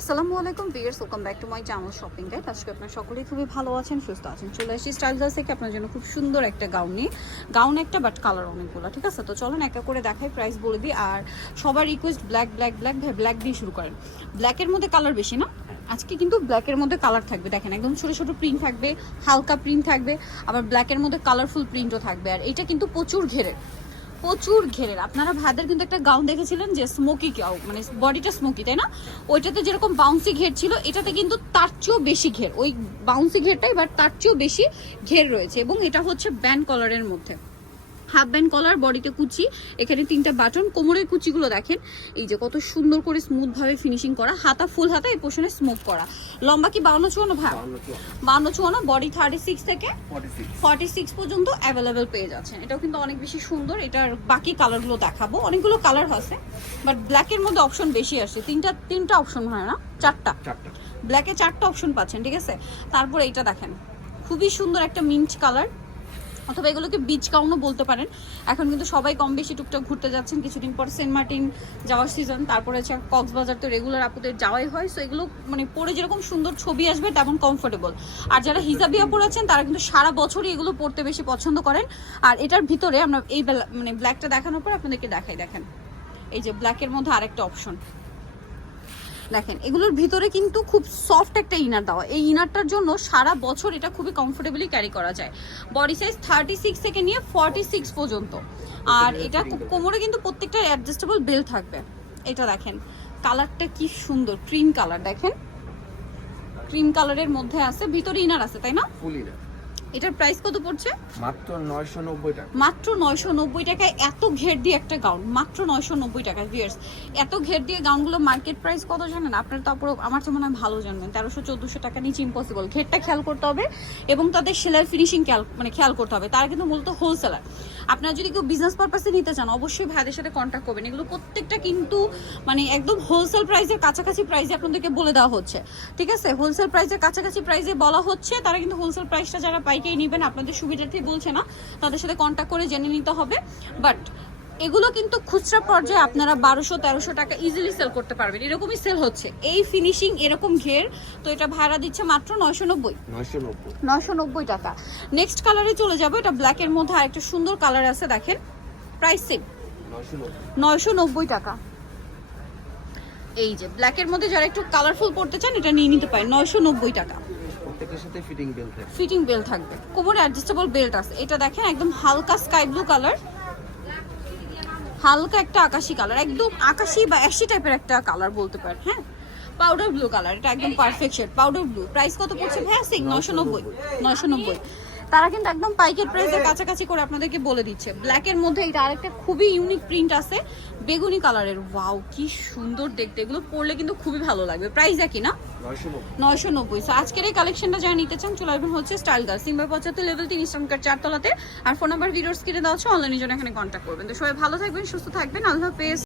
আসসালামু আলাইকুম viewers welcome back to my channel shopping guide আজকে আপনারা সকলেই খুবই ভালো আছেন, সুস্থ আছেন, চলে আসছি স্টাইল গার্লস থেকে আপনার জন্য খুব সুন্দর একটা গাউন নিয়ে। গাউন একটা বাট কালার অনেকগুলো, ঠিক আছে? তো চলুন একা করে দেখাই প্রাইস বলে দিই। আর সবার রিকোয়েস্ট ব্ল্যাক ব্ল্যাক ব্ল্যাক ভাই ব্ল্যাক দিয়ে শুরু করেন। ব্ল্যাকের মধ্যে কালার বেশি না? আজকে কিন্তু ব্ল্যাকের মধ্যে কালার থাকবে। দেখেন, একদম ছোট ছোট প্রিন্ট থাকবে, হালকা প্রিন্ট থাকবে, আবার ব্ল্যাকের মধ্যে কালারফুল প্রিন্টও থাকবে। আর এটা কিন্তু প্রচুর ঘেরের। প্রচুর ঘেরের। আপনারা ভাইদের কিন্তু একটা গাউন দেখেছিলেন যে স্মোকি কেউ মানে বডিটা স্মোকি তাই না? ওইটাতে যেরকম বাউন্সি ঘের ছিল, এটাতে কিন্তু তার চেয়েও বেশি ঘের। ওই বাউন্সি ঘেরটাই বাট তার চেয়েও বেশি ঘের রয়েছে, এবং এটা হচ্ছে ব্যান্ড কলারের মধ্যে। হাফ ব্যান্ড কলার বডিতে কুচি এখানে তিনটা বাটন কোমরের কুচিগুলো দেখেন। এই যে কত সুন্দর করে স্মুথ ভাবে ফিনিশিং করা হাতা ফুল হাতা এই পোষণে স্মুথ করা। লম্বা কি বাউন্ন চুয়ান্ন ভাই? বাউন্ন চুয়ান্ন। বডি থার্টি সিক্স থেকে ফর্টি সিক্স পর্যন্ত অ্যাভেলেবেল পেয়ে যাচ্ছেন। এটাও কিন্তু অনেক বেশি সুন্দর। এটার বাকি কালারগুলো দেখাবো। অনেকগুলো কালার আছে বাট ব্ল্যাকের মধ্যে অপশন বেশি আসে তিনটা তিনটা অপশন হয় না? চারটা। চারটা। ব্ল্যাকে চারটা অপশন পাচ্ছেন ঠিক আছে? তারপর এইটা দেখেন। খুবই সুন্দর একটা মিন্ট কালার অথবা এগুলোকে বিচ কাউনও বলতে পারেন। এখন কিন্তু সবাই কম বেশি টুকটাক ঘুরতে যাচ্ছেন। কিছুদিন পর সেন্ট মার্টিন যাওয়ার সিজন তারপরে হচ্ছে কক্সবাজার তো রেগুলার আপুদের যাওয়াই হয়। সো এগুলো মানে পরে যেরকম সুন্দর ছবি আসবে, তেমন কমফোর্টেবল আর যারা হিজাবিয়া পরেছেন তারা কিন্তু সারা বছরই এগুলো পরতে বেশি পছন্দ করেন। আর এটার ভিতরে আমরা এই মানে ব্ল্যাকটা দেখানোর পর আপনাদেরকে দেখাই, দেখেন। এই যে ব্ল্যাকের মধ্যে আরেকটা অপশন দেখেন এগুলোর ভিতরে কিন্তু খুব সফট একটা ইনার দেওয়া। এই ইনারটার জন্য সারা বছর এটা খুবই কমফোর্টেবলি ক্যারি করা যায়। বডি সাইজ থার্টি সিক্স থেকে নিয়ে ফর্টি সিক্স পর্যন্ত। আর এটা কোমরে কিন্তু প্রত্যেকটা অ্যাডজাস্টেবল বেল থাকবে। এটা দেখেন কালারটা কি সুন্দর ক্রিম কালার দেখেন। ক্রিম কালারের মধ্যে আছে ভিতরে ইনার আছে তাই না? ফুলি না এটার প্রাইস কত পড়ছে? মাত্র নয়শো নব্বই টাকা। মাত্র নয়শো নব্বই টাকায় এত ঘের দিয়ে একটা গাউন মাত্র নয়শো নব্বই টাকা ভিয়ার্স এত ঘের দিয়ে গাউনগুলো মার্কেট প্রাইস কত জানেন? আপনার তারপর আমার তো মনে হয় ভালো জানবেন। তেরোশো চোদ্দোশো টাকা নিচে ইম্পসিবল ঘেরটা খেয়াল করতে হবে এবং তাদের সেলার ফিনিশিং খেয়াল মানে খেয়াল করতে হবে। তারা কিন্তু মূলত হোলসেলার আপনারা যদি কেউ বিজনেস পারপাসে নিতে চান অবশ্যই ভাইদের সাথে কন্ট্যাক্ট করবেন। এগুলো প্রত্যেকটা কিন্তু মানে একদম হোলসেল প্রাইসের কাছাকাছি প্রাইসে আপনাদেরকে বলে দেওয়া হচ্ছে। ঠিক আছে? হোলসেল প্রাইসের কাছাকাছি প্রাইসে বলা হচ্ছে তারা কিন্তু হোলসেল প্রাইসটা যারা পাইকারি নেবেন আপনাদের সুবিধার্থে বলছে না তাদের সাথে কন্ট্যাক্ট করে জেনে নিতে হবে। বাট এগুলো কিন্তু খুচরা পর্যায়ে আপনারা বারোশো তেরোশো টাকা ইজিলি সেল করতে পারবেন। এরকমই সেল হচ্ছে। এই ফিনিশিং এরকম ঘের তো এটা ভাড়া দিচ্ছে মাত্র নয়শো নব্বই। নয়শো নব্বই। টাকা। নেক্সট কালারে চলে যাব। এটা ব্ল্যাকের মধ্যে আরেকটা সুন্দর কালার আছে দেখেন। প্রাইস সেম নয়শো নব্বই। নয়শো নব্বই টাকা। এই যে ব্ল্যাকের মধ্যে যারা একটু কালারফুল পড়তে চান এটা নিয়ে নিতে পারেন। নয়শো নব্বই টাকা। প্রত্যেকের সাথে ফিটিং বেল থাকবে। ফিটিং বেল্ট থাকবে। কোমরে অ্যাডজাস্টেবল বেল্ট আছে। এটা দেখেন, একদম হালকা স্কাই ব্লু কালার হালকা একটা আকাশি কালার একদম আকাশি বা অ্যাশি টাইপের একটা কালার বলতে পারেন হ্যাঁ? পাউডার ব্লু কালার এটা একদম perfect shade powder blue price কত পড়ছে হ্যাঁ সিক নয়শো নব্বই। নশো নব্বই। তারা কিন্তু একদম পাইকের প্রাইসের কাছাকাছি করে আপনাদেরকে বলে দিচ্ছে। ব্ল্যাকের মধ্যে এটা আরেকটা খুবই ইউনিক প্রিন্ট আছে বেগুনি কালারের ওয়াও কি সুন্দর দেখতে। এগুলো পরলে কিন্তু খুবই ভালো লাগবে। প্রাইস একই না? নয়শো নব্বই। সো আজকের এই কালেকশনটা যারা নিতে চান চলে আসবেন হচ্ছে স্টাইল গার্ল সিম্বার পঁচাত্তর লেভেল তিন ইস্টার্নকার চারতলাতে। আর ফোন নাম্বার ভিডিওস কিনে দেওয়া হচ্ছে অনলাইনের জন্য এখানে কন্ট্যাক্ট করবেন। তো সবাই ভালো থাকবেন সুস্থ থাকবেন। আল্লাহ হাফেজ।